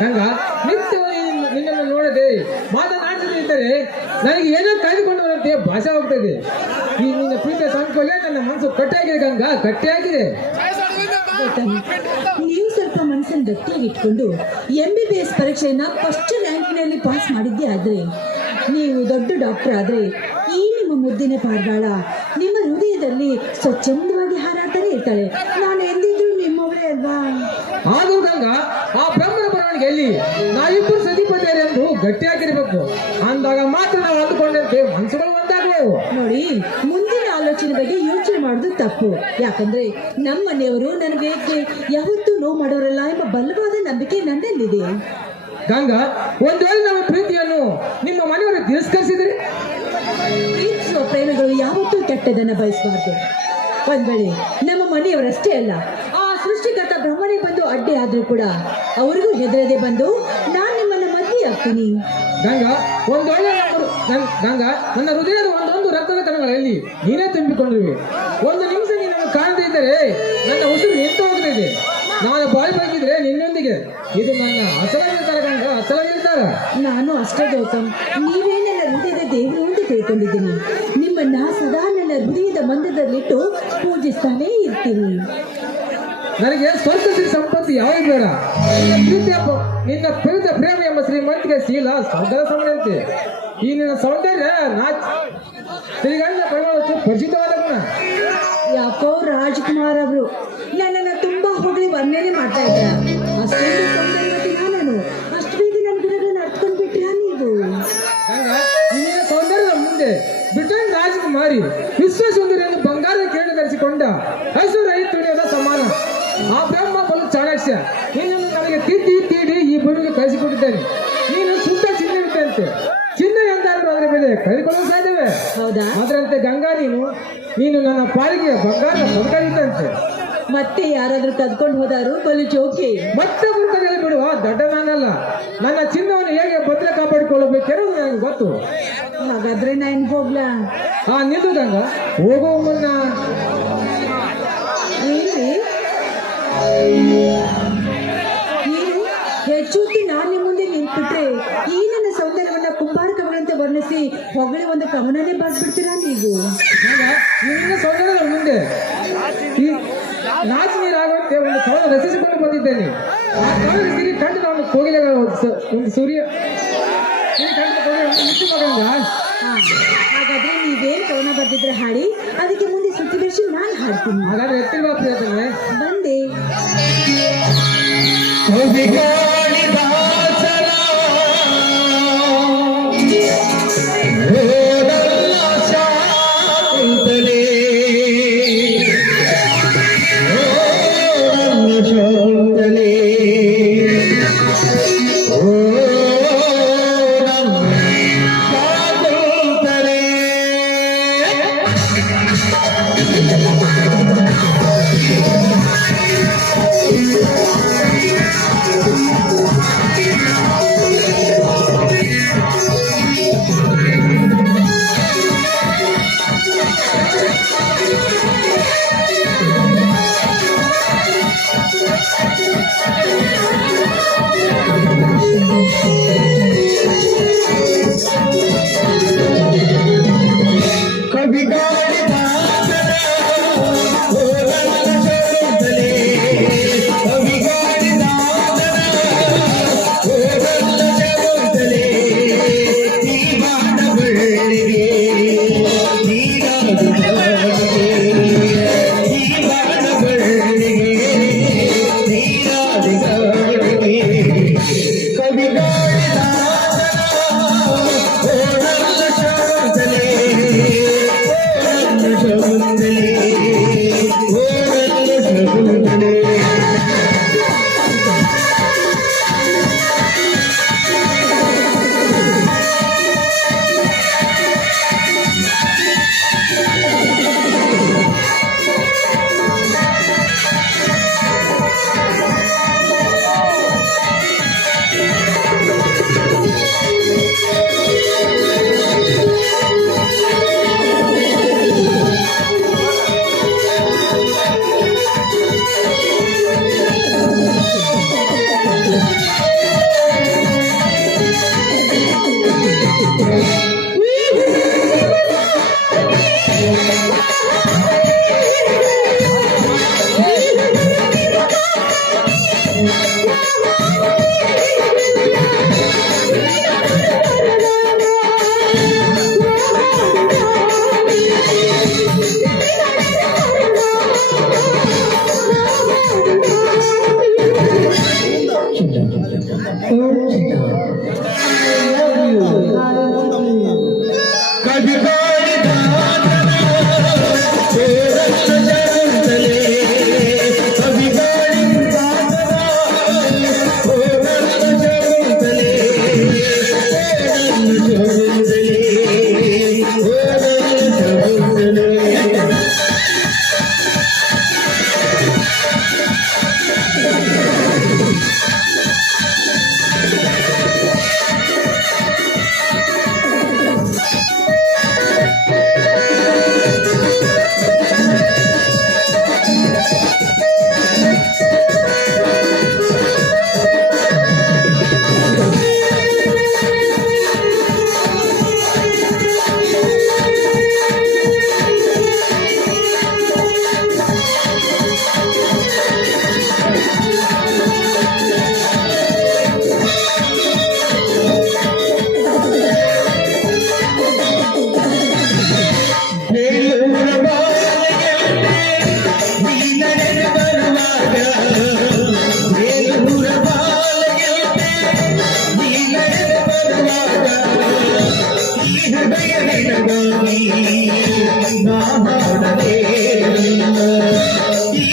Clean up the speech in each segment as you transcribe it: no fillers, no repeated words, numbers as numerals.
ಗಂಗಾ, ನಿತ್ಯ ನಿನ್ನನ್ನು ನೋಡದೆ ಮಾತನಾಡದೇ ಇದ್ದರೆ ನನಗೆ ಏನೋ ಕಾಯ್ದುಕೊಂಡು ಬರಂತೆ ಭಾಷೆ ಹೋಗ್ತದೆ. ಈ ನಿನ್ನ ಪ್ರೀತಿಯ ಸಂಕೋಲೆ ನನ್ನ ಮನಸ್ಸು ಕಟ್ಟಿಯಾಗಿದೆ ಗಂಗಾ, ಕಟ್ಟಿಯಾಗಿದೆ. ನೀವು ಸ್ವಲ್ಪ ಮನಸ್ಸನ್ನು ಗಟ್ಟಿಯಾಗಿ ಇಟ್ಕೊಂಡು MBBS ಪರೀಕ್ಷೆಯನ್ನ ಫಸ್ಟ್ ರ್ಯಾಂಕಿನಲ್ಲಿ ಪಾಸ್ ಮಾಡಿದ್ದೇ ಆದ್ರೆ, ನೀವು ದೊಡ್ಡ ಡಾಕ್ಟರ್ ಆದ್ರೆ ಈ ನಿಮ್ಮ ಮುದ್ದಿನ ಪಾರ್ವಾಳ ನಿಮ್ಮ ಹೃದಯದಲ್ಲಿ ಸ್ವಚ್ಛಂದವಾಗಿ ಹಾರಾಡ್ತಾನೆ ಇರ್ತಾಳೆ. ನಾನು ಎಂದಿದ್ರು ನಿಮ್ಮವಳೇ ಅಲ್ವಾ? ಆದರೂ ಗಂಗಾ, ಆ ಬ್ರಹ್ಮನ ಬರವಣಿಗೆಯಲ್ಲಿ ನಾವಿಬ್ಬರು ಸತಿಪತಿಯರು ಎಂದು ಗಟ್ಟಿಯಾಗಿರ್ಬೇಕು. ಅಂದಾಗ ಮಾತ್ರ ನಾವು ಅಂದುಕೊಂಡಂತೆ ಮನಸ್ಸುಗಳು ಒಂದಾಗುವವು. ನೋಡಿ, ಮುಂದಿನ ಆಲೋಚನೆ ಬಗ್ಗೆ ಯೋಚನೆ ಮಾಡೋದು ತಪ್ಪು. ಯಾಕಂದ್ರೆ ನಮ್ಮ ಮನೆಯವರು ನನಗೆ ಯಾವತ್ತೂ ನೋವು ಮಾಡೋರಲ್ಲ ಎಂಬ ಬಲವಾದ ನಂಬಿಕೆ ನನ್ನಲ್ಲಿದೆ. ಗಂಗಾ, ಒಂದು ವೇಳೆ ನಮ್ಮ ಪ್ರೀತಿಯನ್ನು ನಿಮ್ಮ ಮನೆಯವರು ತಿರಸ್ಕರಿಸಿದರೆ? ಪ್ರೀತಿಸುವ ಪ್ರೇಮಿಗಳು ಯಾವತ್ತೂ ಕೆಟ್ಟದನ್ನ ಬಯಸಬಾರ್ದು. ಒಂದ್ ವೇಳೆ ನಮ್ಮ ಮನೆಯವರಷ್ಟೇ ಅಲ್ಲ, ಆ ಸೃಷ್ಟಿಕರ್ತ ಬ್ರಹ್ಮನೇ ಬಂದು ಅಡ್ಡಿ ಆದ್ರೂ ಕೂಡ ಅವ್ರಿಗೂ ಹೆದರದೆ ಬಂದು ನಾನ್ ನಿಮ್ಮನ್ನ ಮದುವೆ ಆಗ್ತೀನಿ. ಗಂಗಾ, ಒಂದು ವೇಳೆ ಗಂಗಾ, ನನ್ನ ಹೃದಯದ ಒಂದೊಂದು ರಕ್ತದ ಕಣಗಳಲ್ಲಿ ನೀನೇ ತುಂಬಿಕೊಂಡಿರುವೆ. ಒಂದು ನಿಮಿಷ ನೀನನ್ನು ಕಾಣದೇ ಇದ್ದರೆ ನನ್ನ ಉಸಿರು ನಿಂತು ಹೋಗಲಿದೆ. ನಾನು ಬಾಳ್ಬೇಕಿದ್ರೆ ನಿನ್ನೊಂದಿಗೆ. ಇದು ನನ್ನ ಅಸಲ ನಿರ್ಧಾರ ಗಂಗಾ, ಅಸಲ ನಿರ್ಧಾರ. ನಾನು ಅಷ್ಟೇ ಗೌತಮ್, ನೀವೇ ನನ್ನ ಹೃದಯದ ದೇವರು ಅಂತ ತಿಳ್ಕೊಂಡಿದ್ದೀನಿ. ನಿಮ್ಮನ್ನ ಸದಾ ನನ್ನ ಹೃದಯದ ಮಂದಿರದಲ್ಲಿಟ್ಟು ಪೂಜಿಸ್ತಾನೇ ಇರ್ತೀನಿ. ನನಗೆ ಸ್ವರ್ಗ ಶ್ರೀ ಸಂಪತ್ತಿ ಯಾವಾಗ ಬೇಡ. ನಿನ್ನ ಪ್ರೀತಿಯ ಪ್ರೇಮ ಎಂಬ ಶ್ರೀಮಂತಿಗೆ ಶೀಲ ಸ್ವರ್ಗದ ಸಮಯಂತೆ. ಈ ನಿನ್ನ ಸೌಂದರ್ಯ ಶ್ರೀಗಂಧ ಪರಿಚಿತವಾದ ಗುಣ. ಯಾಕೋ ರಾಜ್ಕುಮಾರ್ ಅವರು ನನ್ನನ್ನು ತುಂಬಾ ಹೊಗಳಿ ವರ್ಣನೆ ಮಾಡ್ತಾ ಇದ್ರ. ಅಷ್ಟೊಂದು ಸೌಂದರ್ಯವತಿ ನಾನು, ಅಷ್ಟು ಬೇಗ ನನ್ನ ಗುಣಗಳನ್ನ ಅರ್ಥಕೊಂಡ್ ಬಿಟ್ರಾ ನೀವು? ಗಂಗಾ, ನಿನ್ನ ಸೌಂದರ್ಯದ ಮುಂದೆ ಬ್ರಿಟನ್ ರಾಜಕುಮಾರಿ ವಿಶ್ವಸುಂದರಿಯನ್ನು ಬಂಗಾರದ ಕಿರೀಟ ಧರಿಸಿಕೊಂಡ ಐಶ್ವರ್ಯ ತುಳಿಯೋದ ಸಮಾನ. ಆ ಬ್ರಹ್ಮ ಬಲು ಚಾಣಕ್ಯ. ನಿನ್ನನ್ನು ನನಗೆ ತಿದ್ದಿ ತೀಡಿ ಈ ಭೂಮಿಗೆ ಕಳಿಸಿಕೊಟ್ಟಿದ್ದೇನೆ. ನೀನು ಶುದ್ಧ ಚಿನ್ನವಿದ್ದಂತೆ. ಚಿನ್ನ ಎಂದಾದರೂ ಅದರ ಮೇಲೆ ಕಳೆದುಕೊಳ್ಳಲು ಸಾಧ್ಯವೇ? ಹೌದಾ? ಅದರಂತೆ ಗಂಗಾ, ನೀನು ನನ್ನ ಪಾಲಿಗೆ ಬಂಗಾರದ ಪದಕವಿದ್ದಂತೆ. ಮತ್ತೆ ಯಾರಾದ್ರೂ ಕದ್ಕೊಂಡು ಹೋದಾರು ಬಲು ಜೋಕೆ. ಮತ್ತೆ ಬುರ್ಕದಲ್ಲಿ ಬಿಡುವ ದೊಡ್ಡ ನಾನಲ್ಲ. ನನ್ನ ಚಿನ್ನವನ್ನು ಹೇಗೆ ಭದ್ರ ಕಾಪಾಡಿಕೊಳ್ಳಬೇಕೆಂದು ನನಗೆ ಗೊತ್ತು. ಹಾಗಾದ್ರೆ ನಾನು ಹೋಗ್ಲಾ? ನಿಲ್ಲು ಗಂಗಾ, ಹೋಗುವ ಮುನ್ನ ಏನು ಹೆಚ್ಚುತ್ತಿ ನಾನು ನಿಮ್ಮ ಮುಂದೆ ನಿಂತ್ಬಿಟ್ರೆ ಈ ನನ್ನ ಸೌಂದರ್ಯವನ್ನ ಕುಂಬಾರ ಕವನಂತೆ ವರ್ಣಿಸಿ ಹೊಗಳಿ ಒಂದು ಕವನನೇ ಬರ್ಬಿಡ್ತೀರಾ ನೀವು? ನಿನ್ನ ಸೌಂದರ್ಯದ ಮುಂದೆ ನಾಚಿ ನೀರಾಗುವಂತೆ ಒಂದು ಕವನ ರಚಿಸಿಕೊಂಡು ಬಂದಿದ್ದೇನೆ. ಆ ಕವನ ಸಿರಿ ಕಂಡು ನಾನು ಕೋಗಿಲೆಗಳ ಒಂದು ಸೂರ್ಯ ಹಾಗಾದ್ರೆ ನೀವೇನ್ ಕವನ ಬರ್ದಿದ್ರೆ ಹಾಡಿ, ಅದಕ್ಕೆ ಮುಂದೆ ಸುತ್ತಿ ಬೆಳೆಸಿ ನಾನು ಹಾಡ್ತೀನಿ. ಹಾಗಾದ್ರೆ ಎತ್ತಿಲ್ವಾ ಪ್ರಿಯತಮೆ? ಬಂದೆ.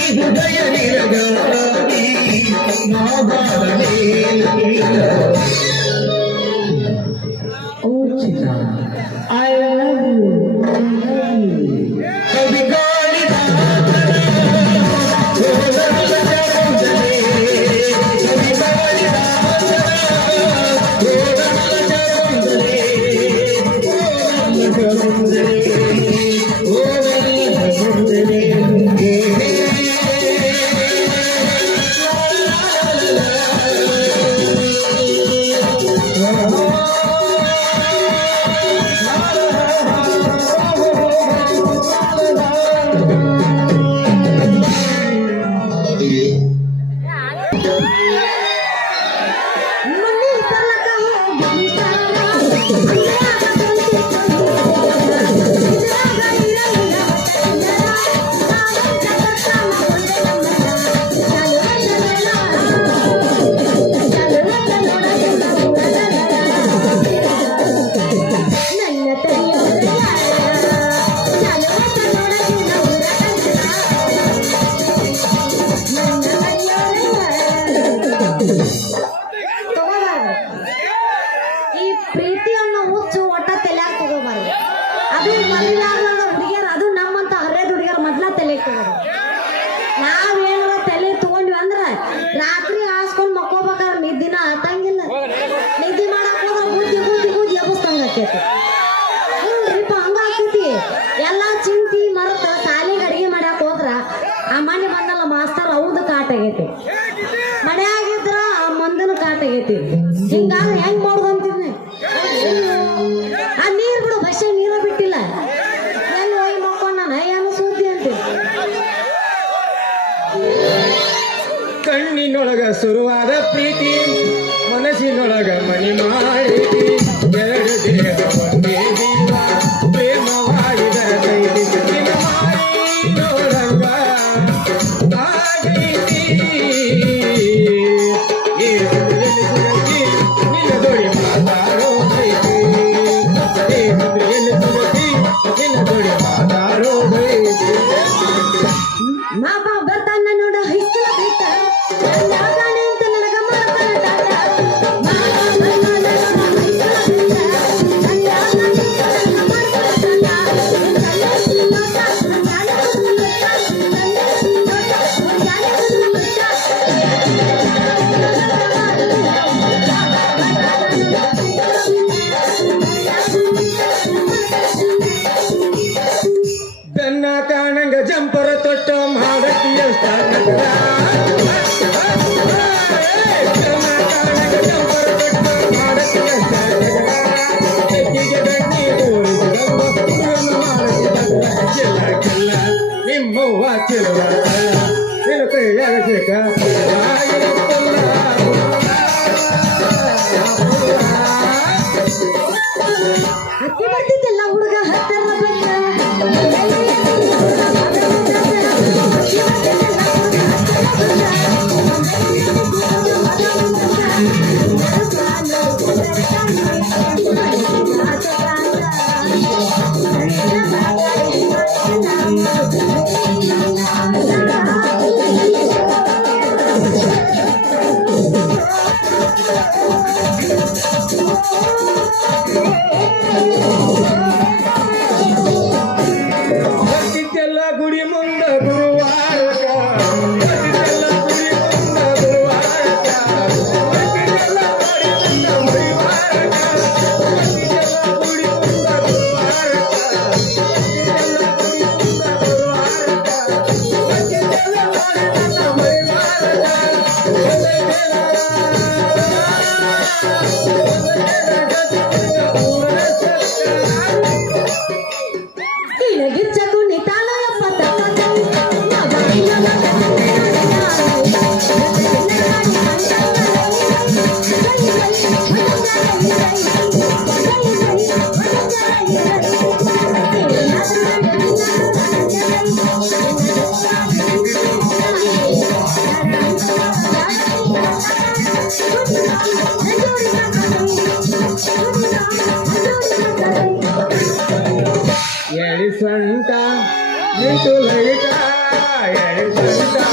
ಹೃದಯ ನಿರಗಾಗಿ ನಾವಾಡಲೇ I love you. ಈ ಪ್ರೀತಿ ಅನ್ನೋ ಹುಚ್ಚು ಒಟ್ಟ ತಲೆಯಾಗ ತಗೋಬಾರ್ದು. ಅದು ಮದುವೆ ಆಗದ ಹುಡುಗಿಯರ್, ಅದು ನಮ್ಮಂತ ಹರಿಯದ ಹುಡುಗಿಯರ್ ಮೊದ್ಲ ತಲೆ ತಗೋಬಾರ್ದು. ನಾವೇನಾರ ತಲೆ ತಗೊಂಡ್ವಿ ಅಂದ್ರ ರಾತ್ರಿ ಹಾಸ್ಕೊಂಡ್ ಮಕ್ಕೋಬೇಕಾದ್ರೆ ನಿದ್ದಿನ ಹತ್ತಂಗಿಲ್ಲ. ನಿದ್ದೆ ಮಾಡಕ್ ಹೋದ್ರ ಗುದ್ದಿ ಗುದ್ದಿ ಗುದ್ದಿ ಎಬ್ಬಿಸ್ದಂಗ ಆಕೇತಿ. ಹ್ಞೂನ್ರಿಪ್ಪ, ಹಂಗ ಆಕೇತಿ. ಎಲ್ಲಾ ಚಿಂತಿ ಮರತ ಸಾಲಿಗೆ ಅಡಿಗೆ ಮಾಡಕ್ ಹೋದ್ರ ಆ ಮನೆ ಬಂದಲ್ಲ ಮಾಸ್ತರ್, ಅವ್ರದ್ದು ಕಾಟ ಆಗೈತಿ. ಮನ್ಯಾಗಿದ್ರ ಆ ಮಂದನ ಕಾಟ ಆಗೈತಿ. ಹಿಂಗಾದ್ರೆ ಹೆಂಗ್ ಮಾಡುದು ಅಂತೀನಿ. ಆ ನೀರ್ ಬಿಡು, ಬಸ್ಸೆ ನೀರ ಬಿಟ್ಟಿಲ್ಲ. ಎಲ್ಲಿ ಹೋಗಿ ಮಕ್ಕೊಂಡ ನಾನು ಏನು ಸುದ್ದಿ ಅಂತೀನಿ. ಕಣ್ಣಿನೊಳಗ ಶುರುವಾದ ಪ್ರೀತಿ, ಮನಸ್ಸಿನೊಳಗ ಮನಿ ಮಾಡೈತಿ. ಎರಡು ದೇಹ ಒಂದೇ ಜೀವ, ಪ್ರೇಮವಾಯಿದ ಕೈದಿ ನಿನ್ನ ಮಾಡಿ ನೋಡಂಗ ಆಗೈತಿ. ನಿನ್ನ ದೊಡಿ ಮಾತಾಡೋದೈತಿ, ನಿನ್ನ ದೊಡಿ ಮಾತಾಡೋದೈತಿ. ಮಾಪ ಬರ್ತಾನ ನೋಡ ಹಿಸ್ಸು ಬಿಟ್ಟ, ಯಾಕಾನೆ ಅಂತ ನನಗ ಮಾಡ್ತಾನ ಟಾಟ. ಮಾಪ ಬರ್ತಾನ ನೋಡ ಹಿಸ್ಸು ಬಿಟ್ಟ, ಯಾಕಾನೆ ಅಂತ ನನಗ ಮಾಡ್ತಾನ ಟಾಟ. ಬೆನ್ನ ಕಾಣಂಗ ಜಂಪರ ತೊಟ್ಟ ಮಾಡಕ್ಕಿಯ ಸ್ಥಾನಗಳ. ಬೆನ್ನ ಕಾಣಂಗ ಜಂಪರ ತೊಟ್ಟ ಮಾಡಕ್ಕಿಯ ಸ್ಥಾನಗಳ. ತೆಕ್ಕಿಗೆ ಬೆಣ್ಣಿ ತೋರಿಸಿದಂಗ ಪೂರ್ಣ ಮಾಡಿಸಿದಂಗ ಚೆಲ್ಲ ಚೆಲ್ಲ ನಿಮ್ಮವ್ವ ಚೆಲುವ ಕಳ್ಳ. ನಿನ್ನ ಕೈಯಾಗ ಸಿಕ್ಕ ಅಕ್ಕಿ ಬರ್ತಿದ್ದೆಲ್ಲ ಹುಡುಗ ಹತ್ತರ ಬಂದ. ಬರ್ತಿದ್ದೆಲ್ಲ ಗುಡಿ ಮುಂದ ಗುರುವಾರಕ, ಬರ್ತಿದ್ದೆಲ್ಲ ಗುಡಿ ಮುಂದ ಗುರುವಾರಕ, ಬರ್ತಿದ್ದೆಲ್ಲ ಗುಡಿ ಮುಂದ ಮರಿವಾರಕ, ಬರ್ತಿದ್ದೆಲ್ಲ ಗುಡಿ ಮುಂದ ಗುರುವಾರಕ, ಬರ್ತಿದ್ದೆಲ್ಲ ಗುಡಿ ಮುಂದ ಗುರುವಾರಕ, ಬರ್ತಿದ್ದೆಲ್ಲ ಗುಡಿ ಮುಂದ ಮರಿವಾರಕ. ಗಿಚ್ಚಕು ನಿತಾಲ ಎಳಿ ಸೊಂಟ ನಿಂತು ಲೈಟ, ಎಳಿ ಸೊಂಟ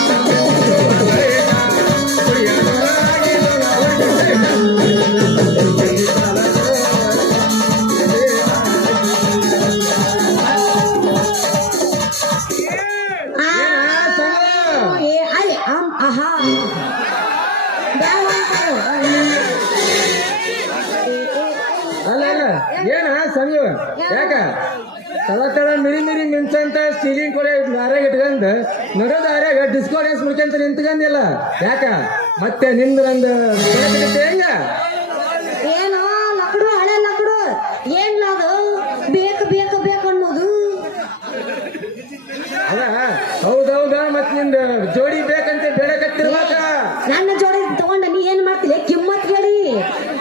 ಏ ಅಯ್ಯ ಆಹಾ ಬ್ಯಾಡ ಅಂತಾರು. ಅಲ್ಲ ಏನ ಸಂಜು ಯಾಕ ತಳ ಮಿರಿ ಮಿರಿ ಮಿಂಚಂತ ಸ್ಟೀಲಿಂಗ್ ಕೊಡೆ ದಾರ್ಯಾಗ ಇಟ್ಕಂದ ನಡೋ ದಾರ್ಯಾಗ ಡಿಸ್ಕೋ ಡ್ಯಾನ್ಸ್ ಮುಡ್ಕಂತ ನಿಂತ್ಕಂದಿಲ್ಲ ಯಾಕ ಮತ್ತೆ ನಿಂದ ನಂದು ಹೆಂಗ ಏನೋ ಲಕಡು ಹಳೆ ಲಕಡು ಏನ್ಲ ಅದು ಬೇಕು ಬೇಕು ಬೇಕು ಅನ್ನೋದು. ಅದ ಹೌದೌದ ಮತ್ ನಿಂದ ಜೋಡಿ ಬೇಕಂತ ಬೇಡಕತ್ತಿರ್ಬೇಕ. ನನ್ನ ಜೋಡಿ ತಗೊಂಡ ನೀ ಏನ್ ಮಾಡ್ತಿಲ್ಲ ಕಿಮ್ಮತ್ ಹೇಳಿ.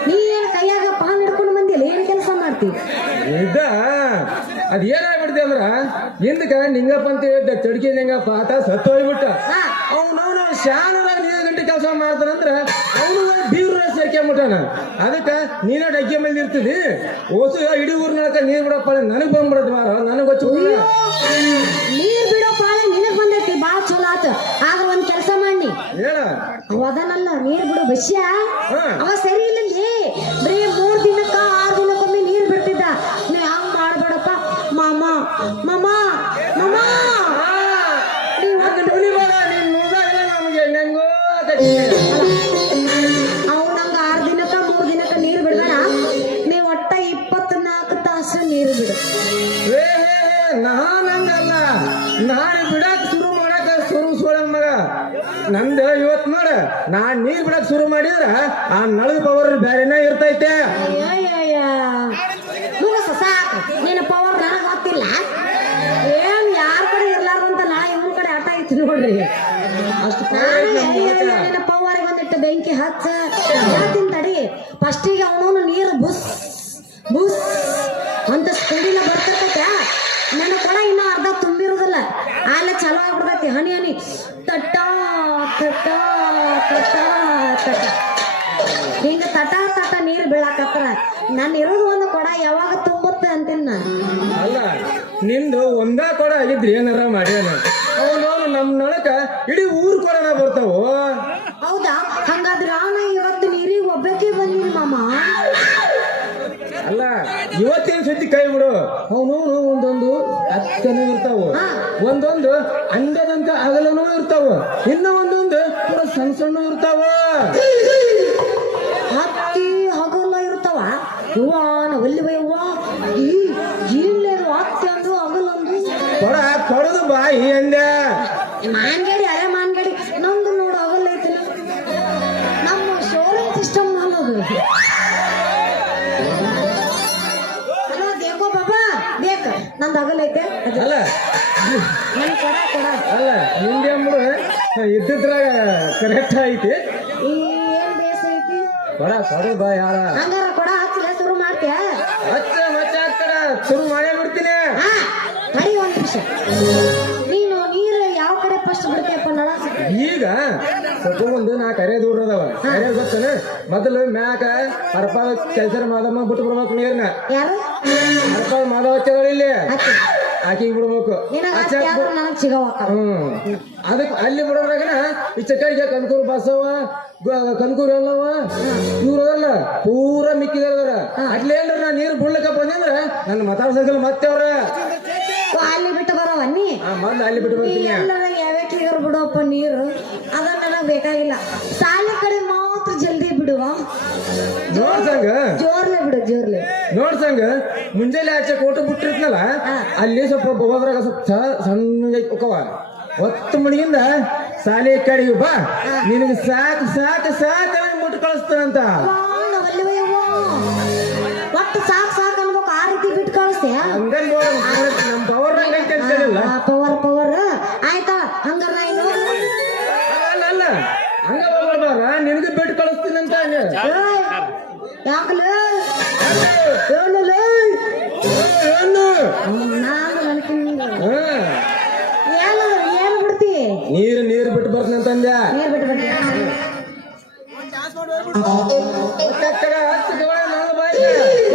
ನೀ ಏನ್ ಕೈಯಾಗ ಪಾನ್ ಹಿಡ್ಕೊಂಡು ಬಂದಿಲ್ಲ ಏನ್ ಕೆಲಸ ಮಾಡ್ತಿ? ಇದ ಅದ್ ಏನಾಗ್ಬಿಡ್ತಿ ಅಂದ್ರ ಹಿಂದಕ ನಿಂಗಪ್ಪ ಅಂತ ಹೇಳಿದ್ದ ಚಡ್ಕಿ ನಿಂಗಪ್ಪ ಆತ ಸತ್ತು ಹೋಗ್ಬಿಟ್ಟ. ಹಾ ಅವನವನು ಶಾನದಾಗ 4 ಗಂಟೆ ಕೆಲಸ ಮಾಡ್ತಾನಂದ್ರ ಅವನು ಬೀವ್ರ ಸೇರ್ಕೊಂಬಿಟ್ಟಾನ. ಅದಕ್ಕ ನೀನ ಡಗ್ಗೆ ಮೇಲೆ ಇರ್ತಿದಿ ಓಸು ಇಡೀ ಊರ್ನೊಳಕ ನೀರ್ ಬಿಡಪ್ಪ ನನಗ್ ಬಂದ್ಬಿಡತ್ ಮಾರ ನನಗ್ ಗೊತ್ತು. ನೀರ್ ಬಿಡೋ ಪಾಳೆ ನಿನಗ್ ಬಂದೈತಿ ಬಾಳ ಚಲೋ ಆತ. ಆದ್ರ ಒಂದ್ ಕೆಲಸ ಮಾಡಿ ಹೇಳ ಅವದನಲ್ಲ ನೀರ್ ಬಿಡು ಬಸ್ಯ ಹಾ. ಅವ ಸರಿ ಇಲ್ಲ ಬರೀ 3 ದಿನಕ್ಕ 6 ದಿನಕ್ಕೊಮ್ಮೆ ನೀರ್ ಬಿಡ್ತಿದ್ದ. ನೀ ಹಂಗ್ ಮಾಡ್ಬೇಡಪ್ಪ ಮಾಮ ಮಾಮ ಮಾಮ. ಅವ್ ನಂಗ 6 ದಿನಕ್ಕ 3 ದಿನಕ್ಕ ನೀರ್ ಬಿಡ್ಬೇಡ. ನೀ ಒಟ್ಟ 24 ತಾಸು ನೀರ್ ಬಿಡು. ನಾನಂಗಲ್ಲ ನಾನು ಬಿಡಕ್ ಶುರು ಮಾಡಕ ಶುರು ಮಗ ನಂದ ಇವತ್ ನೋಡ ನಾನ್ ನೀರ್ ಬಿಡಕ್ ಶುರು ಮಾಡಿದ್ರ ಆ ನಳದ ಪವರ್ ಬ್ಯಾರೆನೇ ಇರ್ತೈತೆ. ಅಯ್ಯಯ್ಯ ಮುಗಸ ಸಾಕು ನಿನ್ನ ಪವರ್ ನನಗ್ ಗೊತ್ತಿಲ್ಲ. ಏನ್ ಯಾರ ಕಡೆ ಇರ್ಲಾರ್ದಂತ ನಾ ಇವನ್ ಕಡೆ ಆಟ ಐತಿ ನೋಡ್ರಿ. ಅಷ್ಟು ನಿನ್ನ ಪವರ್ ಬಂದಿಟ್ಟು ಬೆಂಕಿ ಹಚ್ಚ ಹೇಳ್ತೀನಿ ತಡಿ. ಫಸ್ಟಿಗೆ ಅವನು ನೀರು ಬುಸ್ ಬುಸ್ ಅಂತ ಸ್ಪೀಡಿನ ಬರ್ತೈತೆ. ನನ್ನ ಕೊಡ ಇನ್ನೂ ಅರ್ಧ ತುಂಬಿರುದಿಲ್ಲ. ಆಲೆ ಚಲೋ ಆಗ್ಬಿಡ್ತೈತಿ ಹನಿ ಹನಿ ತಟ್ಟ ತಟ್ಟ ತಟ್ಟ ತಟ್ಟ ಹಿಂಗ ತಟ ತಟ ನೀರು ಬೀಳಾಕತ್ತಾರ. ನಾನು ಇರೋದು ಒಂದು ಕೊಡ ಯಾವಾಗ ತುಂಬುತ್ತೆ ಅಂತೀನಿ ನಾನು. ಅಲ್ಲ ನಿಂದು ಒಂದ ಕೊಡ ಆಗಿದ್ರಿ ಏನಾರ ಮಾಡ್ಯಾನ ಅವನವನು ನಮ್ ನಳಕ ಇಡೀ ಊರ್ ಕೊಡನ ಬರ್ತಾವ. ಹೌದಾ? ಹಂಗಾದ್ರೆ ನಾ ಇವತ್ತು ನೀರಿಗೆ ಒಬ್ಬಕ್ಕೆ ಬಂದಿನಿ ಮಾಮ. ಅಲ್ಲ ಇವತ್ತಿನ ಸುದ್ದಿ ಕೈ ಬಿಡು. ಅವನವನು ಒಂದೊಂದು ಹತ್ತನೂ ಇರ್ತಾವ, ಒಂದೊಂದು ಅಂಡದಂತ ಅಗಲನೂ ಇರ್ತಾವ, ಇನ್ನ ಒಂದೊಂದು ಪೂರ ಸಣ್ಣ ಸಣ್ಣ ಇರ್ತಾವ. ಹತ್ತಿ ಹಗಲ ಇರ್ತಾವ. ಯವ್ವ ನವಲ್ಲಿ ಯವ್ವ ಏನ್ಲೇದು ಹತ್ತಿ ಅಂದು ಹಗಲಂದು ಕೊಡ ಕೊಡದು ಬಾಯಿ ಅಂದೆ. ಮಾನ್ಗಡಿ ಅರೆ ಮಾನ್ಗಡಿ ನಮ್ದು ನೋಡು ಹಗಲ್ ಐತಿ. ನಮ್ಮ ಶೋರೂಮ್ ಸಿಸ್ಟಮ್ ಅನ್ನೋದು. ಅಲ್ಲ ದೇಕೋ ಬಾಬಾ ಬೇಕ ನಂದು ಹಗಲ್ ಐತೆ. ಅಲ್ಲ ನನ್ ಕೊಡ ಕೊಡ ಅಲ್ಲ ನಿಂದೆ ಅಂಬುದು ಇದ್ದಿದ್ರಾಗ ಕರೆಕ್ಟ್ ಐತಿ. ಏನ್ ಬೇಸ ಐತಿ ಕೊಡ ಕೊಡು ಬಾ ಯಾರ ಹಂಗಾರ ಕೊಡ ಹಚ್ಚಲ ಶುರು ಮಾಡ್ತೀಯ? ಹಚ್ಚ ಮಚ್ಚ ಹಾಕ್ತಾರ ಶುರು ಮಾಡೇ ಬಿಡ್ತೀನಿ. ಹಾ ತಡಿ ಒಂದ್ ನಿಮಿಷ. ನೀನು ನೀರು ಯಾವ ಕಡೆ ಫಸ್ಟ್ ಬಿಡ್ತೀಯಪ್ಪ ನಳ? ಈಗ ಒಂದು 4 ಕರೆ ದೂರ ಅದಾವ. ಕರೆ ಗೊತ್ತನ ಮೊದಲು ಮ್ಯಾಕ ಹರಪಾದ ಕೆಲ್ಸ ಮಾದಮ್ಮ ಬಿಟ್ಟು ಬಿಡ್ಬೇಕು ನೀರ್ನ. ಯಾರು ಹರಪಾದ ಮಾದವ ಇಲ್ಲಿ ಹಚ್ಚಿ ಆಕಿಗೆ ಬಿಡ್ಬೇಕು. ನಿನಗ ಹಚ್ಚಿ ಆದ್ರೂ ನನಗ್ ಸಿಗವಕ್ಕ. ಅದಕ್ಕೆ ಅಲ್ಲಿ ಬಿಡೋದ್ರಾಗನ ಈ ಚಕ್ಕಡಿಗೆ ಕನ್ಕೂರು ಬಸವ ಕನ್ಕೂರು ಎಲ್ಲವ ಇವ್ರದಲ್ಲ ಪೂರ ಮಿಕ್ಕಿದಾರ. ಅಟ್ಲೇನ್ರ ನಾ ನೀರು ಬಿಡ್ಲಿಕ್ಕ ಬಂದ್ರ ನನ್ನ ಮಾತಾಡ್ಸಂಗಿಲ್ಲ ಮತ್ತೆ ಅವ್ರ ಅಲ್ಲಿ ಬಿಟ್ಟು ಬರವ ನೀ ಮೊದ್ಲು ಅಲ್ಲಿ ಬಿಟ್ಟು ಬರ್ತೀನಿ. ಎಲ್ಲರ ಯಾವ್ಯಾಕಿಗರು ಬಿಡುವಪ್ಪ ನೀರು ಅದನ್ನ ನನಗ್ ಬೇಕಾಗಿಲ್ಲ. ಸಾಲಿ ಕಡೆ ಮಾತ್ರ ಜಲ್ದಿ ಬಿಡುವ. ನೋಡ್ಸಂಗ ಜೋರ್ಲೆ ಬಿಡು ಜೋರ್ಲೆ. ನೋಡ್ಸಂಗ ಮುಂಜಾನೆ ಆಚೆ ಕೋಟ ಬಿಟ್ಟಿರ್ತನಲ್ಲ ಅಲ್ಲಿ ಸ್ವಲ್ಪ ಹೋದ್ರಾಗ ಸ್ವಲ್ಪ ಸಣ್ಣ ಹೋಗವ ಹೊತ್ತು ಮಣಿಗಿಂದ ಸಾಲಿ ಕಡೆಗೆ ಬಾ ನಿನಗೆ ಸಾಕು ಸಾಕು ಸಾಕು ಮುಟ್ಟು ಕಳಿಸ್ತಾನಂತ. ಒಟ್ಟು ಸಾಕ್ ಸಾಕ್ ಅನ್ಬೇಕು ಆ ರೀತಿ ಬಿಟ್ಟು ಕಳಿಸ್ತೀಯ? ಹಂಗನ್ ನಮ್ ಪವರ್ ಪವರ್ ಪವರ್ ಆಯ್ತಾ? ಹಂಗಾರ ಅಲ್ಲ ಅಲ್ಲ ಹಂಗ ಹೋಗ್ಬಾರ ನಿನಗೆ ಬಿಟ್ಟು ಕಳಿಸ್ತೀನಂತ. ಯಾಕಲೇ ನಾನು ಏನು ಬಿಡ್ತಿ? ನೀರು ಬಿಟ್ಟು ಬರ್ತೀನಂತಂದ. ನೀರ್ ಬಿಟ್ಟು ಬರ್ತೀಯ?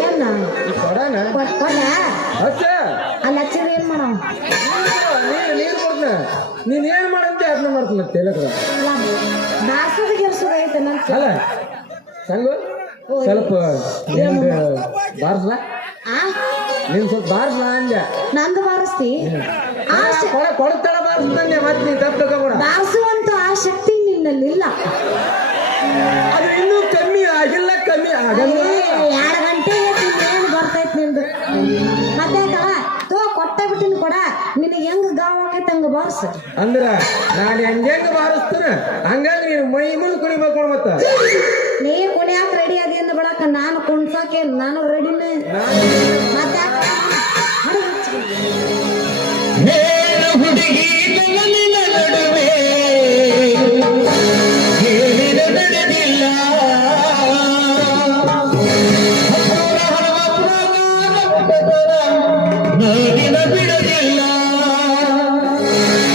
ಏನ ಕೊಡಣ ಕೊಟ್ಟ ಹಚ್ಚ ಅಲ್ಲಿ ಹಚ್ಚಿದ್ರೆ ಏನ್ ಮಾಡೋ? ನೀರು ಕೊಡ್ನ ನೀನ್ ಏನ್ ಮಾಡಂತೆ ಅದನ್ನ ಮಾಡ್ತೀನಿ ತೆಲಕ. ಬಾರ್ಸೋದು ಗೆಲ್ಸೋದು ಐತೆ ನನ್. ಅಲ್ಲ ಸಂಗು ಸ್ವಲ್ಪ ಬಾರ್ಸ್ಲಾ ನೀನ್ ಸ್ವಲ್ಪ ಬಾರ್ಸ್ಲಾ ಅಂದೆ. ನಂದು ಬಾರಿಸ್ತಿ ಕೊಡ್ತಾಳ ಬಾರಿಸ್ತಾನೆ ಮತ್ತೆ ನೀನ್ ತಪ್ಪು ತಗೋಬೇಡ. ಬಾರ್ಸು ಅದೆಲ್ಲ 2 ಗಂಟೆಗೆ ಏನು ಬರ್ತೈತಿ ನಿಂದು ಮತ್ತೆ ತೋ ಕೊಟ್ಟ ಬಿಟ್ಟಿನ ಕೊಡ ನಿನಗೆ ಹೆಂಗ್ ಗಾವ್ ಆಗೈತೆ ಹಂಗ ಬಾರ್ಸ್ ಅಂದ್ರ ನಾನು ಹೆಂಗ ಬಾರಿಸ್ತಾನ ಹಂಗಾಗಿ ನೀನು ಮೈ ಮುಂದೆ ಕುಣಿಬೇಕು ಮತ್ತ ನೀ ಕುಣಿಯಾಕ ರೆಡಿ ಅದೇನು ಬಿಡಕ ನಾನು ಕುಣ್ಸಾಕೆ ನಾನು ರೆಡಿನೇ ಮತ್ತೆ ಹೇಳ ಹುಡುಗಿ ತಗಲಿನ ನಡುವೆ ಹೇಳಿದ ನಡೆದಿಲ್ಲ ನಾನಿನ ಬಿಡದಿಲ್ಲ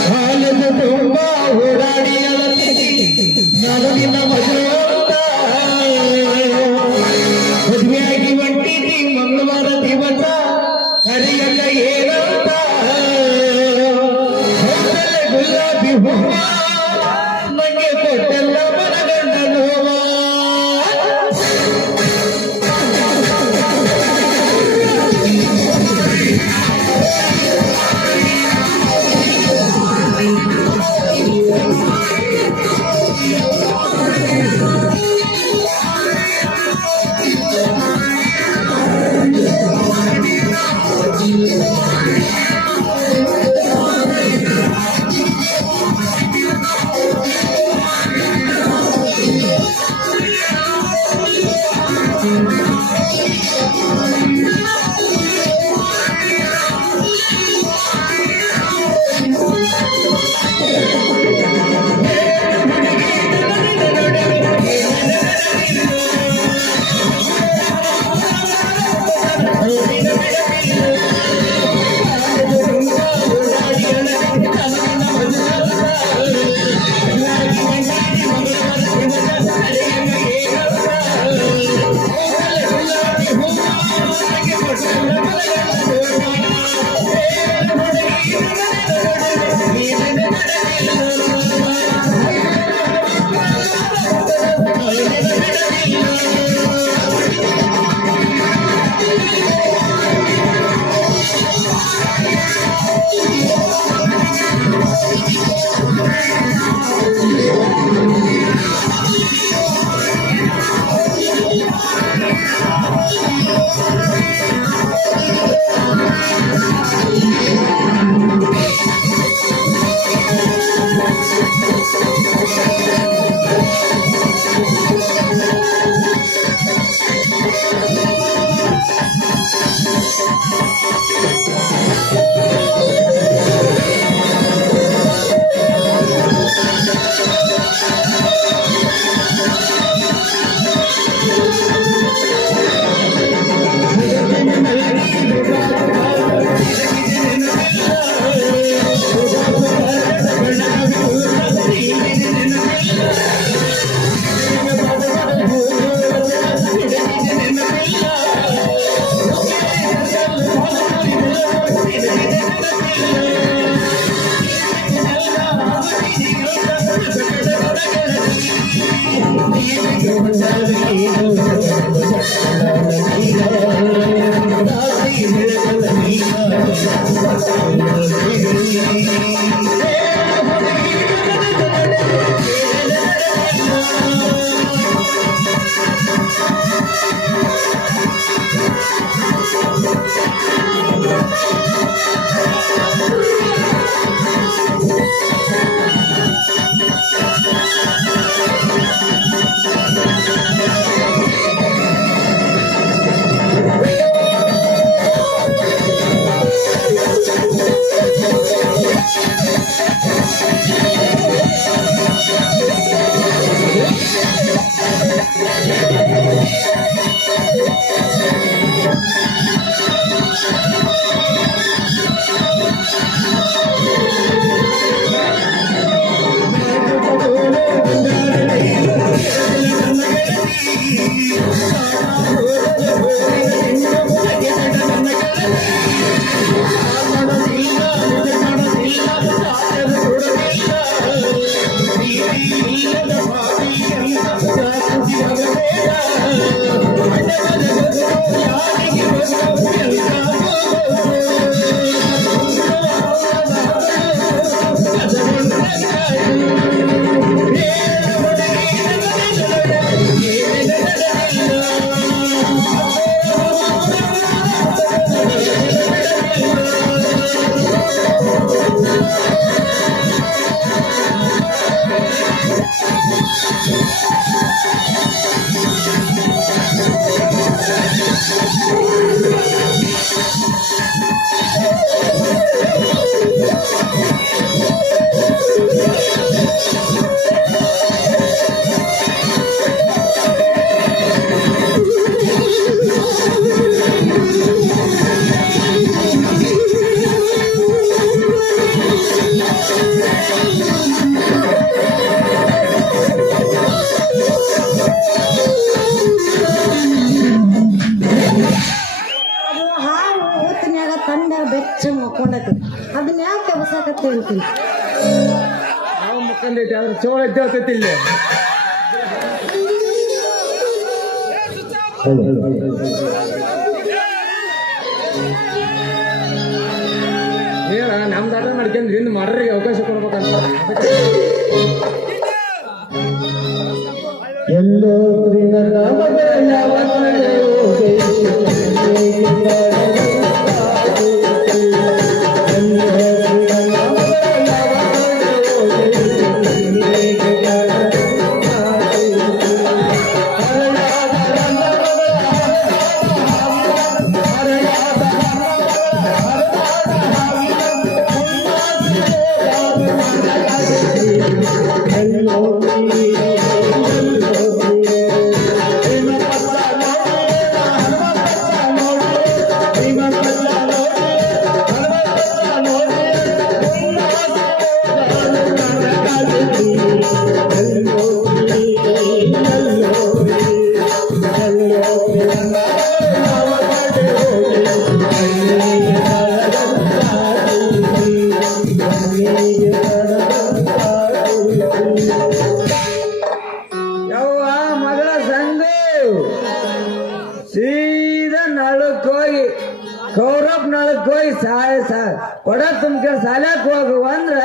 ಕಾಲದ ತುಂಬ ಓಡಾಡಿ ನಾನು ನಿನ್ನ ಮದುವಂತ ಮದುವೆಯಾಗಿ ಹೊಂಟಿದ್ದಿ ಮಂಗಳವಾರ ದಿವಸ ಕರಿಯಲ್ಲ ಏನಂತ ಹೊತ್ತಲೆ ಗುಲಾಬಿ ಹೂವ ನಂಗೆ ಕೊಟ್ಟೆಲ್ಲ ಮನಗಂಡ ನೋವ ಅಂತೀನಿ. ನಾವು ಮುಖಂಡೈತಿ ಆದ್ರೆ ಚೋಳ ಎದ್ದೇಳ್ತೈತಿ ಇಲ್ಲಿ. ಏನ ನಮ್ದು ಆಟ ನಡ್ಕೊಂಡ್ರಿ ಇನ್ನು ಮಾಡ್ರಿಗೆ ಅವಕಾಶ ಕೊಡ್ಬೇಕಂತ. ಎಲ್ಲೋ ನನ್ನ ಮಗಳ ಯವ್ವ ಮಗಳ ಸಂಗು ಸೀದಾ ನಳಕ್ ಹೋಗಿ ಕೌರಪ್ ನಳಕ್ ಹೋಗಿ ಕೊಡ ತುಂಬ್ಕೊಂಡು ಸಾಲ್ಯಾಕ್ ಹೋಗು ಅಂದ್ರ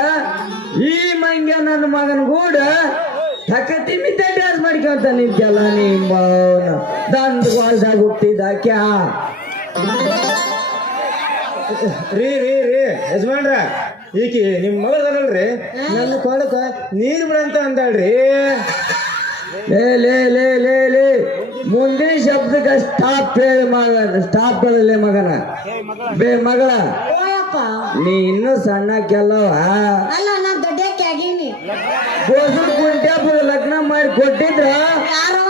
ಈ ಮಂಗ್ಯ ನನ್ನ ಮಗನ ಗೂಡ ತಕತಿ ಮಿದ್ದೆ ಡ್ಯಾನ್ಸ್ ಮಾಡ್ಕೊಂತ ನಿಂತಲ್ಲ ನಿಮ್ಮ ದಂದ ಗೋಲ್ದಾಗ ಹುಟ್ಟಿದ ಕ್ಯಾ ರೀ ರೀ ರೀ ಯಜಮಾನ್ರ ಈಕಿ ನಿಮ್ ಮಗಳದಲ್ರಿ ನನ್ನ ಕೊಳಕ ನೀರ್ ಬಿಡಂತ ಅಂದಾಳ್ರಿ. ಲೇ ಲೇ ಲೇ ಲೇ ಲೇ ಮುಂದಿನ ಶಬ್ದಕ್ಕೆ ಸ್ಟಾಪ್ ಹೇಳಿ ಮಗನ ಸ್ಟಾಪ್ ಹೇಳಲೇ ಮಗನ ಬೇ ಮಗಳ ಓಯಪ್ಪ ನೀ ಇನ್ನೂ ಸಣ್ಣಕ್ಕೆಲ್ಲವ ಅಲ್ಲ ನಾ ದೊಡ್ಡಕ್ಕೆ ಆಗೀನಿ. ಗೋಸಲ್ ಕುಂಟ್ಯಪ್ಪ ಲಗ್ನ ಮಾಡಿ ಕೊಟ್ಟಿದ್ರ ಯಾರು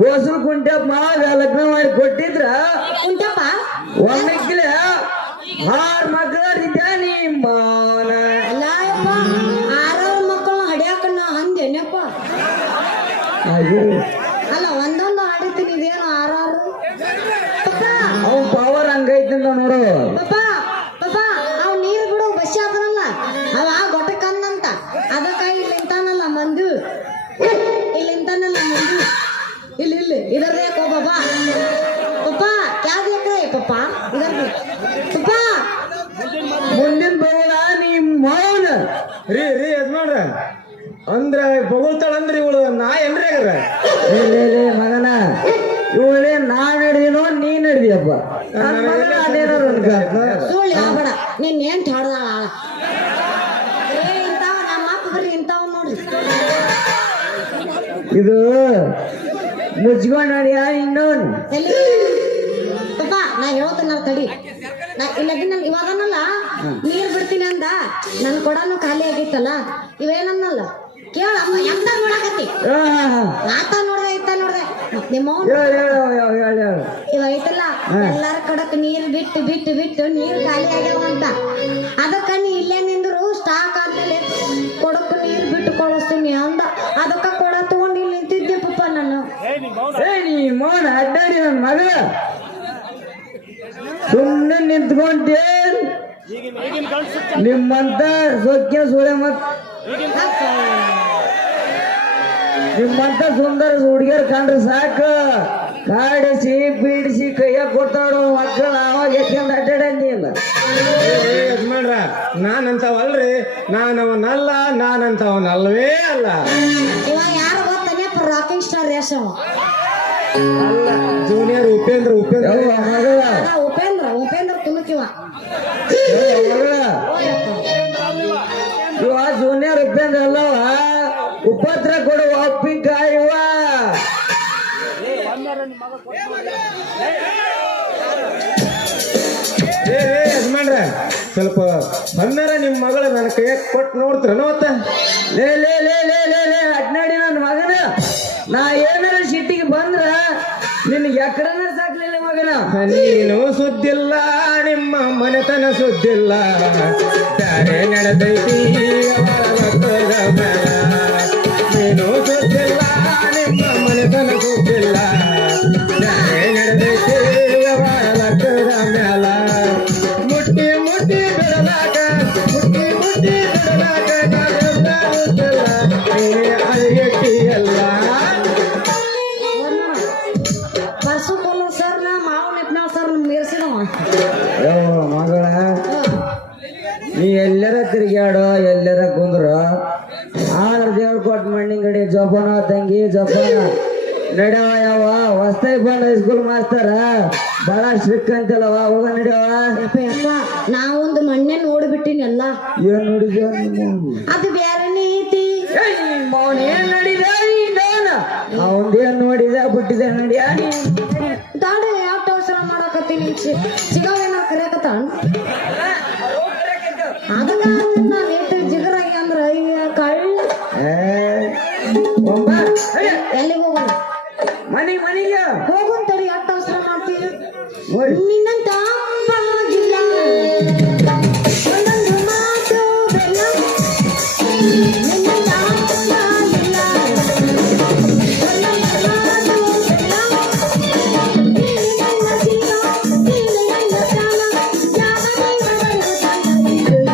ಗೋಸಲ್ ಕುಂಟ್ಯಪ್ಪ ಮಾವ ಲಗ್ನ ಮಾಡಿ ಕೊಟ್ಟಿದ್ರ ಉಂಟಪ್ಪ ಒಮ್ಮೆಕ್ಲೆ 6 ಮಕ್ಕಳಿದ್ದ ನಿಮ್ಮ ಅಲ್ಲ ಯಪ್ಪ 6 ಮಕ್ಕಳು ಹಡಿಯಾಕ ನಾ ಅಂದೇನಪ್ಪ. ಅಲ್ಲ ಒಂದೊಂದು ಆಡಿತೀನಿ ಇದೇನು 6 ಪಪ್ಪ ಅವ್ನ ಪವರ್ ಹಂಗೈತಂತ ನೋಡು. ಪಪ್ಪ ಪಪ್ಪ ಅವ್ ನೀರು ಬಿಡು ಬಸ್ ಆದ್ರಲ್ಲ ಅವ ಗೊಟ್ಟಕಂದಂತ ಅದಕ್ಕಾಗಿ ಇಲ್ಲಿ ಇಂತಾನಲ್ಲ ಮಂದು ಇಲ್ಲಿ ಇಂತಾನಲ್ಲ ಮಂದು ಇಲ್ಲಿ ಇಲ್ಲಿ ಇದರ ಯಾಕೋ ಬಾಬಾ ಪಪ್ಪ ಯಾವ್ದು ಯಾಕ್ರೆ ಪಪ್ಪ ಇದರ ಪಪ್ಪ ಮುಂದಿನ ಬರೋಣ ನಿಮ್ಮ ಮೌನ ರೀ ರೀ ಯಜಮಾನ್ರ ಅಂದ್ರ ಬೊಗಳ್ತಾಳಂದ್ರಿ ಇವಳು ನಾ ಏನ್ರಿ ಆಗ್ರ ಲೇ ಮಗನ ಇವಳೇ ನಾ ನಡೆದಿನೋ ನೀ ನಡೆದಿಯಪ್ಪ ನನ್ನ ಮಗನ ಅದೇನಾರು ಸುಳ್ಳು ಹೇಳ್ಬೇಡ ನೀನ್ ಏನ್ ಹಾಡ್ದಾಳ ಇಂತಾವ ನಮ್ಮ ಅಪ್ಪ ಬರ್ರಿ ಇಂತಾವ ನೋಡ್ರಿ ಇದು ಮುಚ್ಕೊಂಡ್ ನಡಿಯ ಇನ್ನೊಂದು ಎಲ್ಲಿ ಪಪ್ಪ ನಾ ಹೇಳ್ತೀನಿ ತಡಿ ನಾ ಇಲ್ಲದಿನ ಇವಾಗನಲ್ಲ ನೀರ್ ಬಿಡ್ತೀನಿ ಅಂದ ನನ್ ಕೊಡನು ಖಾಲಿ ಆಗಿತ್ತಲ್ಲ ಇವೇನನ್ನಲ್ಲ ಕೇಳಪ್ಪ ಎಂತ ನೋಡಕತ್ತಿ ಆತ ನೋಡ್ದೆ ಇತ್ತ ನೋಡ್ದೆ ನಿಮ್ಮ ಇವ ಐತಲ್ಲ ಎಲ್ಲಾರ ಕಡಕ್ ನೀರ್ ಬಿಟ್ಟು ಬಿಟ್ಟು ಬಿಟ್ಟು ನೀರ್ ಖಾಲಿ ಆಗ್ಯಾವ ಅಂತ ಅದಕ್ಕ ನೀ ಇಲ್ಲೇ ನಿಂದ್ರು ಸ್ಟಾಕ್ ಆದ್ಮೇಲೆ ಕೊಡಕ್ ನೀರ್ ಬಿಟ್ಟು ಕಳಿಸ್ತೀನಿ ಅಂದ ಅದಕ್ಕ ಕೊಡ ತಗೊಂಡು ಇಲ್ಲಿ ನಿಂತಿದ್ದೆ ಪಪ್ಪ ನಾನು ನೀ ಮೌನ ಅಡ್ಡಾಡಿ ನನ್ನ ಮಗ ಸುಮ್ಮನೆ ನಿಂತ್ಕೊಂಡೇ ನಿಮ್ಮಂತ ಸೊಕ್ಕೆ ಸುಳೆ ಮತ್ ನಿಮ್ಮಂತ ಸುಂದರ ಹುಡುಗಿಯರ್ ಕಂಡ್ರೆ ಸಾಕು ಕಾಡಿಸಿ ಬೀಡಿಸಿ ಕೈಯಾಗ ಕೊಡ್ತಾಡೋ ಮಕ್ಕಳು ಅವಾಗ ಎತ್ಕೊಂಡ್ ಅಡ್ಡಾಡಂಗಿಲ್ಲ. ಯಜಮಾನ್ರ ನಾನಂತವಲ್ರಿ ನಾನವನಲ್ಲ ನಾನಂತವನಲ್ವೇ ಅಲ್ಲ. ಇವಾಗ ಯಾರು ಗೊತ್ತಾನೆ ರಾಕಿಂಗ್ ಸ್ಟಾರ್ ರೇಷವ್ ಅಲ್ಲ ಜೂನಿಯರ್ ಉಪೇಂದ್ರ ಯವ್ವ ಮಗಳ ಉಪೇಂದ್ರ ತುಮಕಿವ ಮಗಳ ಇವ ಜೂನಿಯರ್ ಉಪೇಂದ್ರ ಅಲ್ಲವ ಉಪದ್ರ ಕೊಡುವ ಉಪ್ಪಿನಕಾಯಿವ ಯಜಮಾನ್ರ ಸ್ವಲ್ಪ ಬಂದಾರ ನಿಮ್ ಮಗಳ ನನ್ನ ಕೈಯಾಗ ಕೊಟ್ಟು ನೋಡ್ತಾರ ಅವತ್ತ ಲೇ ಲೇ ಲೇ ಲೇ ಲೇ ಲೇ ಅಡ್ನಾಡಿ ನನ್ನ ಮಗನ ನಾ ಏನಾರ ಸಿಟ್ಟಿಗೆ ಬಂದ್ರ ನಿನ್ಗೆ ಎಕಡನ ಸಾಕ್ಲಿಲ್ಲ ಮಗನ ನೀನು ಸುದ್ದಿಲ್ಲ ನಿಮ್ಮ ಮನೆತನ ಸುದ್ದಿಲ್ಲ ದಾರೆ ನಡೆದೈತಿ ಅವರ ಮಕ್ಕಳ ಮೇಳ. ನೀನು ಸುದ್ದಿಲ್ಲ ನಿಮ್ಮ ಮನೆತನ ಸುದ್ದಿಲ್ಲ ದಾರೆ ನಡೆದೈತಿ ಅವರ ಮಕ್ಕಳ ಮೇಲ. ಮುಟ್ಟಿ ಮುಟ್ಟಿ ಬಿಡಲಾಕ ಮುಟ್ಟಿ ಮುಟ್ಟಿ ಬರ್ಸಕ್ಕೊಲ್ಲ ಸರ್ ನಾ ಮಾವ ನೆಪ್ನಾಳ ಸರ್ ಮೀರ್ಸಿದವ ಮಗಳ ನೀ ಎಲ್ಲರ ತಿರುಗಾಡೋ ಎಲ್ಲರ ಕುಂದ್ರು ಆದ್ರ ದೇವ್ರ ಕೊಟ್ಟ ಮಣ್ಣಿನ ಕಡೆ ಜೋಪಾನ ತಂಗಿ ಜೋಪಾನ ನಡ್ಯವ ಯಾವ ಹೊಸ್ತಾಗಿ ಬಂದ ಹೈಸ್ಕೂಲ್ ಮಾಸ್ತರ ಬಹಳ ಸ್ಟ್ರಿಕ್ ಅಂತಲ್ಲವ ಹೋಗ ನಡ್ಯವ ಯಪ್ಪ ನಾ ಒಂದು ಮಣ್ಣೆ ನೋಡ್ಬಿಟ್ಟಿನಿ ಎಲ್ಲ ಏನ್ ನೋಡಿದ್ಯ ಅದು ಬೇರೆನೇ ಐತಿ ಮೌನ್ ಏನ್ ನಡಿದ ಅವಂದೇನ್ ನೋಡಿದ ಬಿಟ್ಟಿದೆ ನಡಿಯ ದಾಡಿ ಯಾವ ಅವಸರ ಮಾಡಕತ್ತೀನಿ ಸಿಗವೇನ ಕರೆಯಕತ್ತ ಅದಕ್ಕ ನಾನು ಏಟ್ ಜಿಗರಾಗಿ ಅಂದ್ರ ಈಗ ಕಳ್ಳ ಎಲ್ಲಿಗೆ ಹೋಗೋಣ ಮನಿಗೆ ಹೋಗುಂತಡಿ ಅಟ್ಟ ಅವಸರ ಮಾಡ್ತೀವಿ ನೋಡಿ ನಿನ್ನಂತ ಅಪ್ಪಾಗಿಲ್ಲ ಒಂದೊಂದು ಮಾತು ಬೆಲ್ಲ ನಿನ್ನಂತ ಅಪ್ಪಾಗಿಲ್ಲ ಒಂದೊಂದು ಮಾತು ಬೆಲ್ಲ ನೀನು ನನ್ನ ಜೀವ ನೀನು ನನ್ನ ಪ್ರಾಣ ಯಾವ ನಿನ್ನಂತ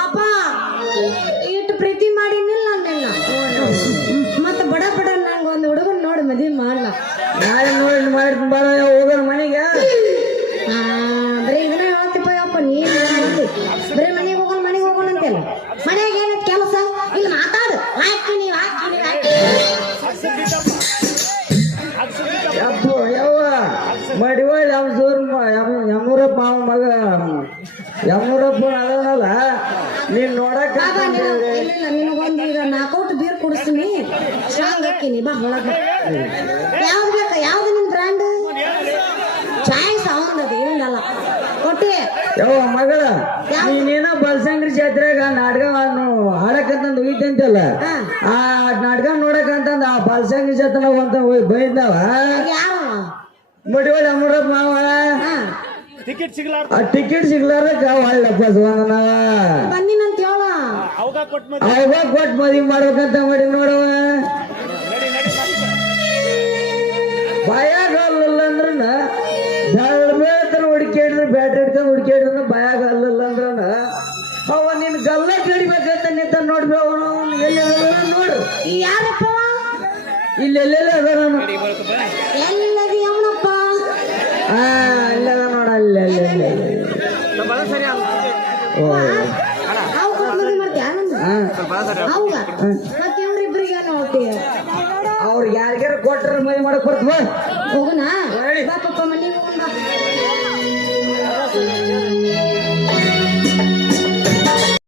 ಅಪ್ಪ ಇಟ್ಟು ಪ್ರೀತಿ ಮಾಡಿನಿಲ್ಲ ಅಂದಿಲ್ಲ ಮತ್ತೆ ಬಡ ಬಡ ನಂಗೆ ಒಂದು ಹುಡುಗನ್ ನೋಡಿ ಮದ್ವೆ ಮಾಡ್ಲ ನಾಳೆ ನೋಡಿ ಮಾಡ್ತೀನಿ ಬಾರ ಹೋಗೋಣ ಮನೆಗೆ ಬರೀ ಇದನ್ನ ಹೇಳ್ತಿಪ್ಪ ಯಪ್ಪ ನೀನ್ ಬರೀ ಮನೆಗೆ ಹೋಗೋಣ ಅಂತೆಲ್ಲ ಮನೆಗೆ ಏನೈತೆ ಕೆಲಸ ಇಲ್ಲಿ ಮಾತಾಡು ಹಾಕಿ ಯಪ್ಪ ಯವ್ವ ಮಡಿವಾಳ ಯಮೂರಪ್ಪ ಮಾವ ಮಗ ಯಮೂರಪ್ಪ ಅದನಲ್ಲ ನೀನ್ ನೋಡಕ್ ಇಲ್ಲ ನಿನಗೊಂದು ಈಗ ನಾಕೌಟ್ ಬೀರ್ ಕುಡಿಸ್ತೀನಿ ಸ್ಟ್ರಾಂಗ್ ಹಾಕಿನಿ ಬಾ ಒಳಗೆ ಯಾವ್ದು ಬೇಕಾ ಯಾವ್ದು ನಿನ್ ಬ್ರ್ಯಾಂಡ್ ಚಾಯ್ಸ್ ಅವನದು ಇವಂದಲ್ಲ ಕೊಟ್ಟಿ ಯವ್ವ ಮಗಳ ನೀನೇನ ಬಲಸಂಗ್ರಿ ಜಾತ್ರೆಗ ನಾಟಕ ಆಡಕಂತಂದು ಹೋಗಿದ್ದಂತಲ್ಲ ಆ ನಾಟಕ ನೋಡಕಂತಂದ ಆ ಬಲಸಂಗ್ರಿ ಜಾತ್ರೆ ಅಂತ ಬೈದವ ಯಾರು ಮಡಿವಾಳ ಯಮೂರಪ್ಪ ಮಾವ ಆ ಟಿಕೆಟ್ ಸಿಗ್ಲಾರಕ್ಕ ಒಳ್ಳಪ್ಪ ಸುವಂಗನವ ಬಂದಿನಂತ ಹೇಳ ಅವಾಗ ಕೊಟ್ಟು ಮದ್ವಿ ಮಾಡ್ಬೇಕಂತ ಮಾಡಿ ನೋಡವ ಬಾಯಾಗ ಅಲ್ಲಲ್ಲ ಅಂದ್ರನ ಬೆಳತನ ಹುಡುಕಿಡಿದ್ರೆ ಬ್ಯಾಟ್ರಿ ಹಿಡ್ಕೊಂಡು ಹುಡುಕಿಡಿದ್ರ ಬಾಯಾಗ ಅಲ್ಲಲ್ಲ ಅಂದ್ರನ ಅವ ನಿನ್ ಗಲ್ಲ ಕಡಿಬೇಕಂತ ನಿಂತ ನೋಡ್ಬಿ ಅವನು ಎಲ್ಲಿ ನೋಡು ಯಾರಪ್ಪ ಇಲ್ಲೆಲ್ಲೆಲ್ಲ ಅದ ನಾನು ಎಲ್ಲದಿ ಅವನಪ್ಪ ಅಲ್ಲೆಲ್ಲ ನೋಡ ಅಲ್ಲೇ ಅವು ಮದುವೆ ಮಾಡ್ತೀಯ ಹೌದಾ ಮತ್ತೆ ಇವ್ರಿಬ್ರಿಗೆ ನೋಡ್ತೀಯ ಅವ್ರಿಗೆ ಯಾರಿಗಾರ ಕೊಟ್ರ ಮದುವೆ ಮಾಡಕ್ ಬರ್ತವ ಹೋಗುನಾ ಬಾಪಪ್ಪ ಮನೆಗೆ ಹೋಗೋಣ